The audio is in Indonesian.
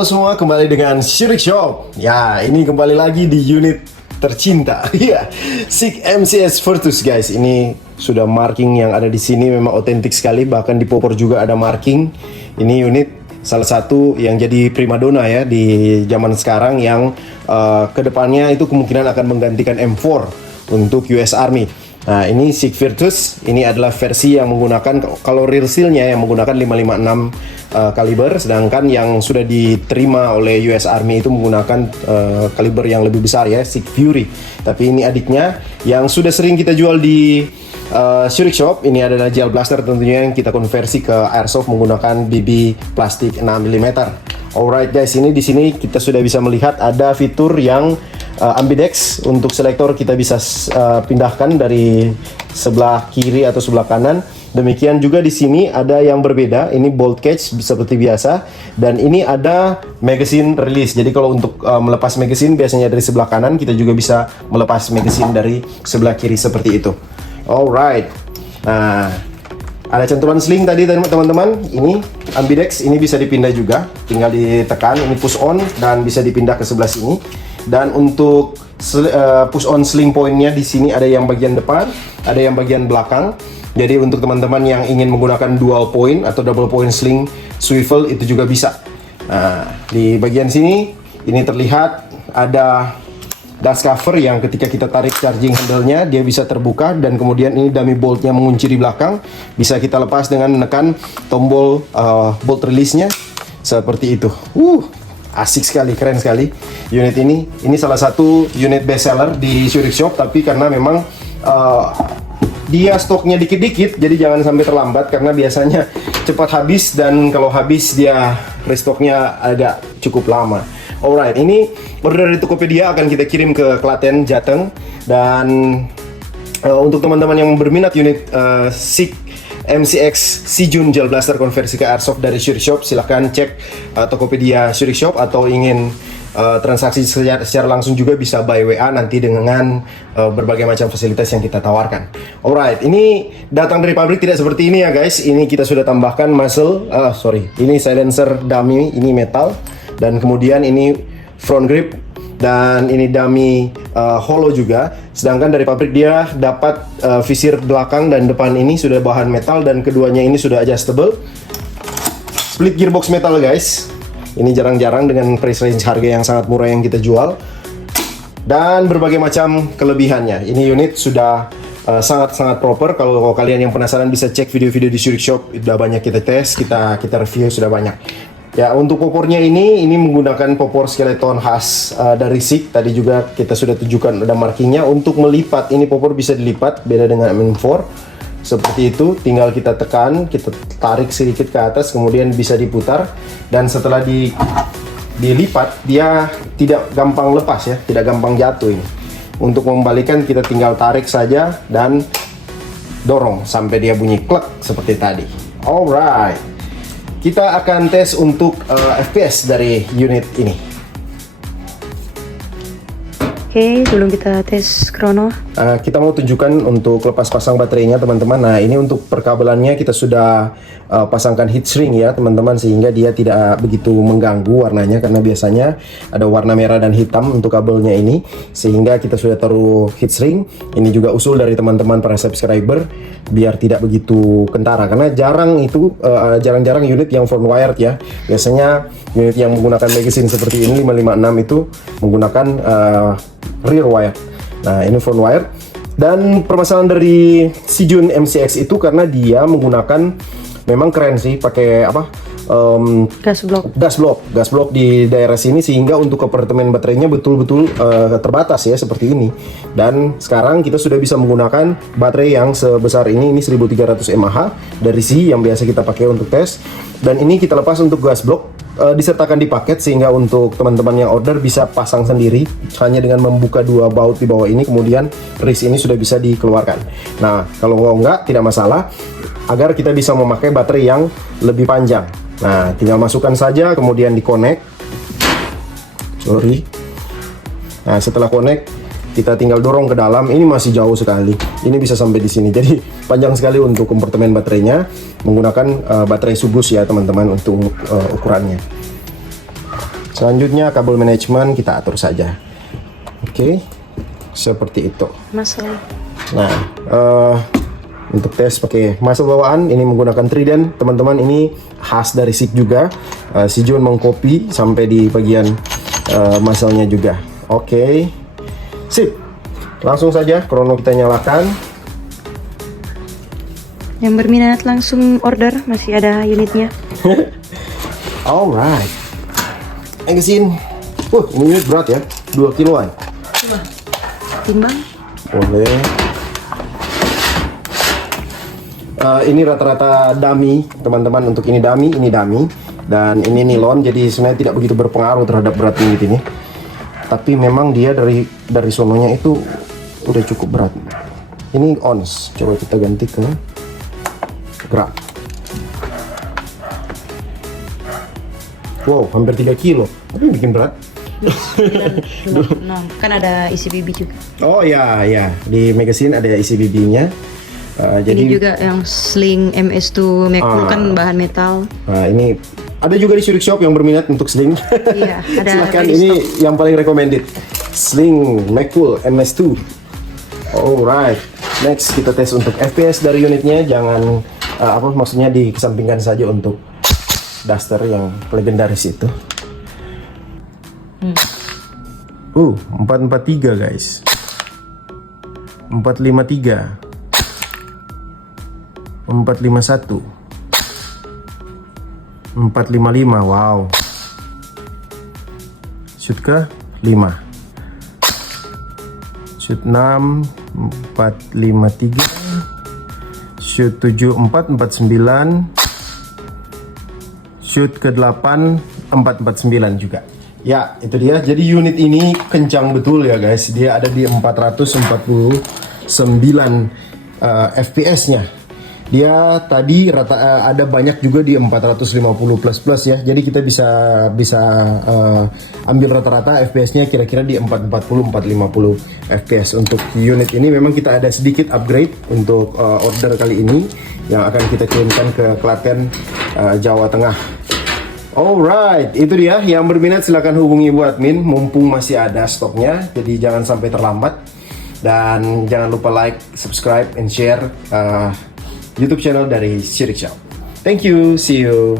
Halo semua, kembali dengan Shurik Shop. Ya, ini kembali lagi di unit tercinta. Ya, SICK MCS Virtus guys. Ini sudah marking yang ada di sini memang otentik sekali. Bahkan di popor juga ada marking. Ini unit salah satu yang jadi primadona ya di zaman sekarang yang kedepannya itu kemungkinan akan menggantikan M4 untuk US Army. Nah, ini SICK Virtus, ini adalah versi yang menggunakan, kalau real seal-nya yang menggunakan 556 kaliber, sedangkan yang sudah diterima oleh US Army itu menggunakan kaliber yang lebih besar ya, SICK Fury. Tapi ini adiknya yang sudah sering kita jual di Shurik Shop. Ini adalah gel blaster tentunya yang kita konversi ke airsoft menggunakan BB plastik 6 mm. Alright guys, ini di sini kita sudah bisa melihat ada fitur yang ambidex. Untuk selektor kita bisa pindahkan dari sebelah kiri atau sebelah kanan. Demikian juga di sini ada yang berbeda. Ini bolt catch seperti biasa, dan ini ada magazine release. Jadi kalau untuk melepas magazine biasanya dari sebelah kanan, kita juga bisa melepas magazine dari sebelah kiri seperti itu. Alright. Nah, ada cantuman sling tadi teman-teman. Ini ambidex, ini bisa dipindah juga. Tinggal ditekan, ini push on dan bisa dipindah ke sebelah sini. Dan untuk push on sling pointnya di sini ada yang bagian depan, ada yang bagian belakang. Jadi untuk teman-teman yang ingin menggunakan dual point atau double point sling swivel itu juga bisa. Nah, di bagian sini ini terlihat ada dust cover yang ketika kita tarik charging handle-nya dia bisa terbuka, dan kemudian ini dummy bolt-nya mengunci di belakang, bisa kita lepas dengan menekan tombol bolt release-nya seperti itu. Asik sekali, keren sekali unit ini. Ini salah satu unit best seller di Shurik Shop, tapi karena memang dia stoknya dikit-dikit, jadi jangan sampai terlambat karena biasanya cepat habis, dan kalau habis dia restocknya agak cukup lama. Alright, ini order dari Tokopedia akan kita kirim ke Klaten, Jateng. Dan untuk teman-teman yang berminat unit SICK MCX Sijun Gel Blaster konversi ke airsoft dari Shurik Shop, silahkan cek Tokopedia Shurik Shop, atau ingin transaksi secara langsung juga bisa by WA nanti dengan berbagai macam fasilitas yang kita tawarkan. Alright, ini datang dari pabrik tidak seperti ini ya guys. Ini kita sudah tambahkan ini silencer dummy, ini metal, dan kemudian ini front grip, dan ini dummy hollow juga. Sedangkan dari pabrik dia dapat visir belakang dan depan ini sudah bahan metal, dan keduanya ini sudah adjustable. Split gearbox metal guys. Ini jarang-jarang dengan price range harga yang sangat murah yang kita jual, dan berbagai macam kelebihannya. Ini unit sudah sangat-sangat proper. Kalau kalian yang penasaran bisa cek video-video di Shurik Shop, sudah banyak kita tes, kita review, sudah banyak. Ya, untuk popornya ini menggunakan popor skeleton khas dari SICK. Tadi juga kita sudah tunjukkan ada markingnya. Untuk melipat, ini popor bisa dilipat, beda dengan M4. Seperti itu, tinggal kita tekan, kita tarik sedikit ke atas, kemudian bisa diputar. Dan setelah dilipat, dia tidak gampang lepas ya, tidak gampang jatuh ini. Untuk membalikan, kita tinggal tarik saja dan dorong sampai dia bunyi klek seperti tadi. Alright, kita akan tes untuk FPS dari unit ini. Oke, sebelum kita tes krono, kita mau tunjukkan untuk lepas pasang baterainya teman-teman. Nah, ini untuk perkabelannya kita sudah pasangkan heat shrink ya teman-teman, sehingga dia tidak begitu mengganggu warnanya, karena biasanya ada warna merah dan hitam untuk kabelnya ini, sehingga kita sudah taruh heat shrink. Ini juga usul dari teman-teman para subscriber biar tidak begitu kentara, karena jarang-jarang unit yang front wired ya. Biasanya unit yang menggunakan magazine seperti ini 556 itu menggunakan rear wire. Nah, ini front wire. Dan permasalahan dari Sijun MCX itu karena dia menggunakan, memang keren sih, pakai gas block di daerah sini, sehingga untuk kompartemen baterainya betul-betul terbatas ya seperti ini. Dan sekarang kita sudah bisa menggunakan baterai yang sebesar ini 1300 mAh dari SI yang biasa kita pakai untuk tes. Dan ini kita lepas untuk gas block, disertakan di paket, sehingga untuk teman-teman yang order bisa pasang sendiri hanya dengan membuka dua baut di bawah ini, kemudian wrist ini sudah bisa dikeluarkan. Nah, kalau enggak tidak masalah, agar kita bisa memakai baterai yang lebih panjang. Nah, tinggal masukkan saja, kemudian di-connect. Nah, setelah connect, kita tinggal dorong ke dalam. Ini masih jauh sekali. Ini bisa sampai di sini. Jadi, panjang sekali untuk kompartemen baterainya. Menggunakan baterai subus ya, teman-teman, untuk ukurannya. Selanjutnya kabel manajemen kita atur saja. Oke, seperti itu. Muscle. Nah, untuk tes pakai muscle bawaan ini menggunakan Trident, teman-teman. Ini khas dari SICK juga. Si John mengcopy sampai di bagian muscle-nya juga. Oke, sip. Langsung saja krono kita nyalakan. Yang berminat langsung order, masih ada unitnya. Alright. Magazine. Ini unit berat ya, 2 kiloan. Timbang. Boleh. Ini rata-rata dummy, teman-teman. Untuk ini dummy, dan ini nilon. Jadi sebenarnya tidak begitu berpengaruh terhadap berat unit ini. Tapi memang dia dari sononya itu udah cukup berat. Ini ons. Coba kita ganti ke gerak. Wow, hampir 3 kilo. Tapi bikin berat. 9, kan ada isi BB juga. Oh ya, di magazine ada isi BB-nya. Jadi Ini juga yang sling MS2 McCool kan bahan metal. Ini ada juga di Shurick Shop yang berminat untuk sling. Iya, ada. Silahkan, ready ini stock. yang paling recommended. Sling McCool MS2. Alright, next kita tes untuk FPS dari unitnya. Jangan maksudnya dikesampingkan saja untuk Duster yang legendaris itu. 443 guys. 453. 451. 455. Wow. Shoot ke 5. Shoot 6 453. Shoot 7 449. Shoot ke 8 449 juga. Ya, itu dia. Jadi unit ini kencang betul ya guys. Dia ada di 449 FPS-nya. Dia tadi ada banyak juga di 450 plus ya. Jadi kita bisa ambil rata-rata FPS-nya kira-kira di 440 450 FPS. Untuk unit ini memang kita ada sedikit upgrade untuk order kali ini yang akan kita kirimkan ke Klaten, Jawa Tengah. Alright, itu dia. Yang berminat silahkan hubungi Bu Admin, mumpung masih ada stoknya. Jadi jangan sampai terlambat. Dan jangan lupa like, subscribe, and share YouTube channel dari Shurick Shop. Thank you, see you.